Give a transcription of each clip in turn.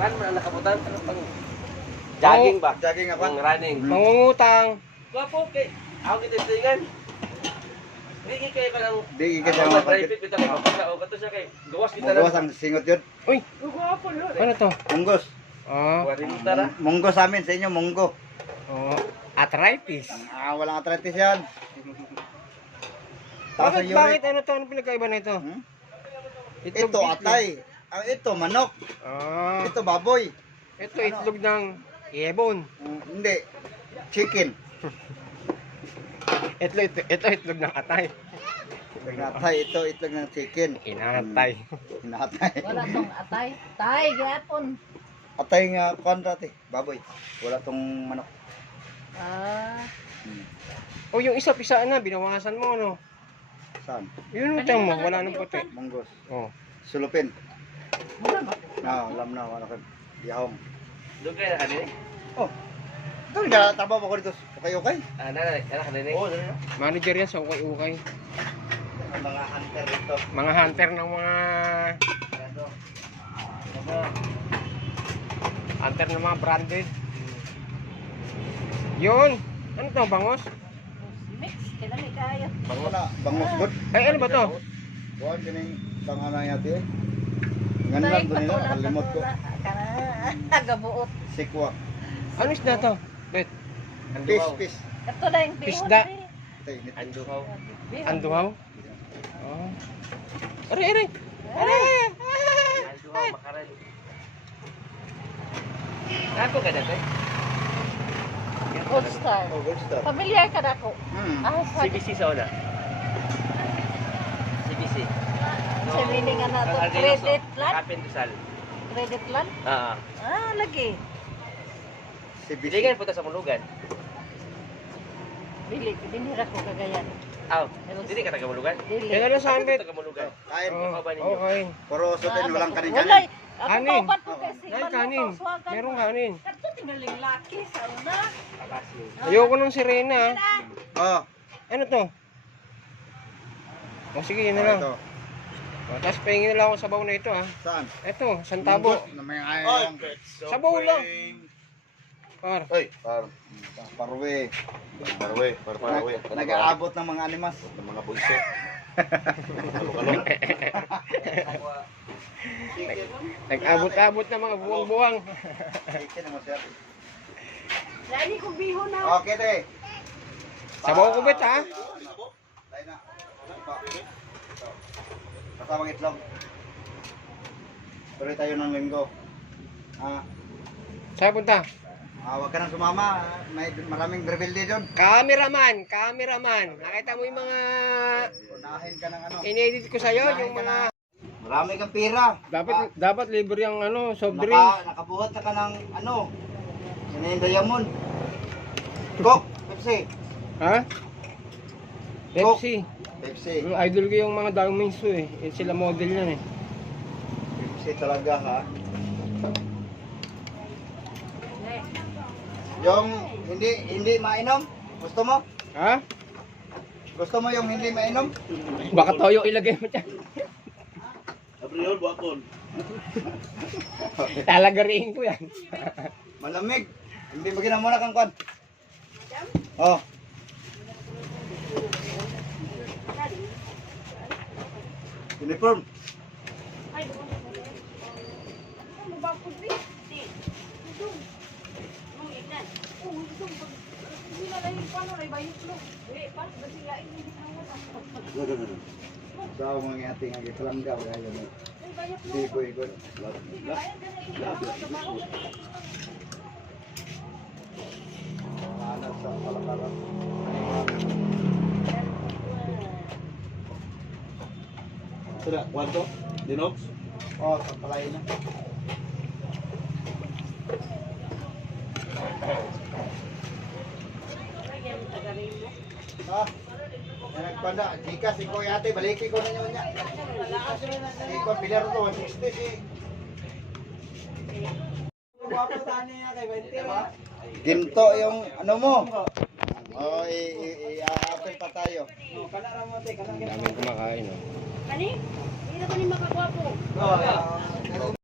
Run man ang nakabutan. Ano pang jogging ba? Jogging apa? Ang running. Mangungutang. Gwapo kay. Ako kita tingan. Digi kayo ka lang. Digi ka siya mga mapagkit. private bitaw kay kapag o kato siya kay gawas kita Munggos lang. ang singot yun. Uy, Gwapo no. ano to? Munggos. Oh, 40 ra. Munggo sa amin, sa inyo, munggo. oh, arthritis. Walang arthritis yan. Taas ang Bakit uric. ano to? Ano pinagkaiba nito? Hmm? Itlog, Ito, itlog. atay. Ito, manok. Ah, Ito, baboy. ito itlog ng ibon. Hindi. Chicken. Ito itlog ng atay. Itlog ng atay. Ito, itlog ng chicken. Inatay. Inatay. Wala tong atay. Tay, gapon. Atay nga, kontrate. Baboy. Wala tong manok. Ah, O yung isa-pisa na, binawasan mo ano? Saan? Yun utang mo, wala nang puti. Munggos. Oh. Sulupin. wala ba? Alam na. Wala kang biyahong. Dugay na kanini. Oh. Ito, nagtatrabaho ako dito. Okay. Ah, na kanini. Oo, dali na. Manager yan sa ukay-ukay. Mga hunter ito. Mga hunter ng mga... Hunter ng mga branded. Yun! Ano to, bangos? Mix, kailan may kaya. Bangus good. Ay, ano ba to? Buwan kining pangalan yati eh. Ngano lang to nila, kalimot ko. Gabuot. Sikwa. Ano isda to? Bet, Fish. Ito na yung bihon. Pisda. Ito, init. Anduhaw. anduhaw. Oh. Are! Anduhaw makaral. Ako ka dito. Gold Star. Oh, good stuff. Familiar ka na ko. Ah, sa CBC sa una. CBC. sa meaning nga na to. Credit land? Kapin Rizal. Credit land? Ah. Ah, lagi. Dili ka punta sa Mulugan. Dili, dinira ko kagayan. Aw, dili ka taga Mulugan. Dili. Kaya ano sa amin? Taga Mulugan. Kain. Oh, Ano ba ninyo? okay. Puro sutin, walang Wala. kanin-kanin. Ako Kanin. kaupat ko kasi. Ay, kanin. Merong kanin. Kato tinaling laki sa una. Ayoko ng sirena. Oh, Ano to? O sige, yun na lang. ito. O, tapos pahingin na lang ako sabaw na ito ah. Saan? Ito, santabo. Na may ayang. Sabaw lang. Par. Ay, Parwe. parwe. Nag-aabot ng mga animas. Ng mga buisit. Kalong-kalong. Nag-abot-abot na mga buwang-buwang. Chicken naman sir. Lani ko bihon na. Okay, te. Sabaw ko bet ha. Tayo na. Kasawang itlog. Tuloy tayo ng linggo. Saan punta? Huwag ka nang sumama. May maraming berbelde doon. Cameraman. Nakita mo yung mga Unahin ka ng ano. in-edit ko sa'yo, yung mga... Marami kang pira. Dapat libre yung ano, soft drinks. Nakabuhat na ka ng ano. Yan yung diamond. Coke. Pepsi. Ha? Pepsi. Pepsi. Yung idol ko yung mga diamonds ko eh. Sila model yan eh. Pepsi talaga ha. Yung hindi mainom? Gusto mo? Ha? Gusto mo yung hindi mainom? Baka toyo ilagay mo dyan. Abriol, bakon. Talagariin ko yan. Malamig. Hindi mo ginamuna kang kwan. Oh. Uniform. Sa mga ating ang itlangga wala yun. Di ko ikot. Anak sa palakaran. Sira, kwanto? Dinox? Oh, sa palay na. Ah, nagpanda, Gcash, ikaw yate, baliki ko na niya. Ikaw, pilar to, 160 si. Ginto yung ano mo. Oh, i-apple pa tayo. Ang daming kumakain oh. Kani? Hindi na ko ni makagwapo. Oh,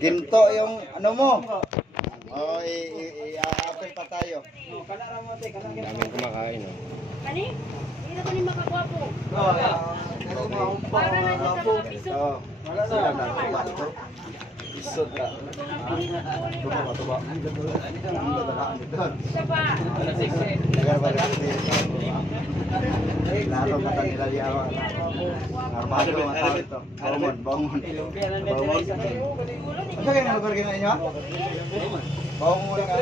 Ginto yung ano mo. Oh, i-apple pa tayo. Daming kumakain, oh. Kani? Hindi na ko ni makagwapo. Oh, Para na sa mga piso. oh. Wala na. Isod ka. Tuba. Isa pa. Lalo kata nila yawa. Armado mata ito. Bangon. Bangon. Ano kayo nalugar gina inyo? Bangon ka.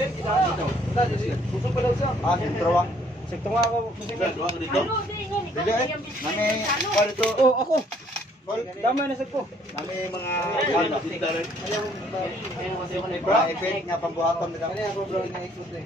Susok pa daw siya. Sentro wa. Sikto nga ako. Brad, wala ka dito. Ano, di ingon. Ikaw Dili na eh. yung business. Nami Ano? kwal ito. Oh, ako. Kwal. Damay na sa ko. Nami mga Ano, tinda rin. effect nga pambuhaton nila. Kaya ako bro, na-ikot eh.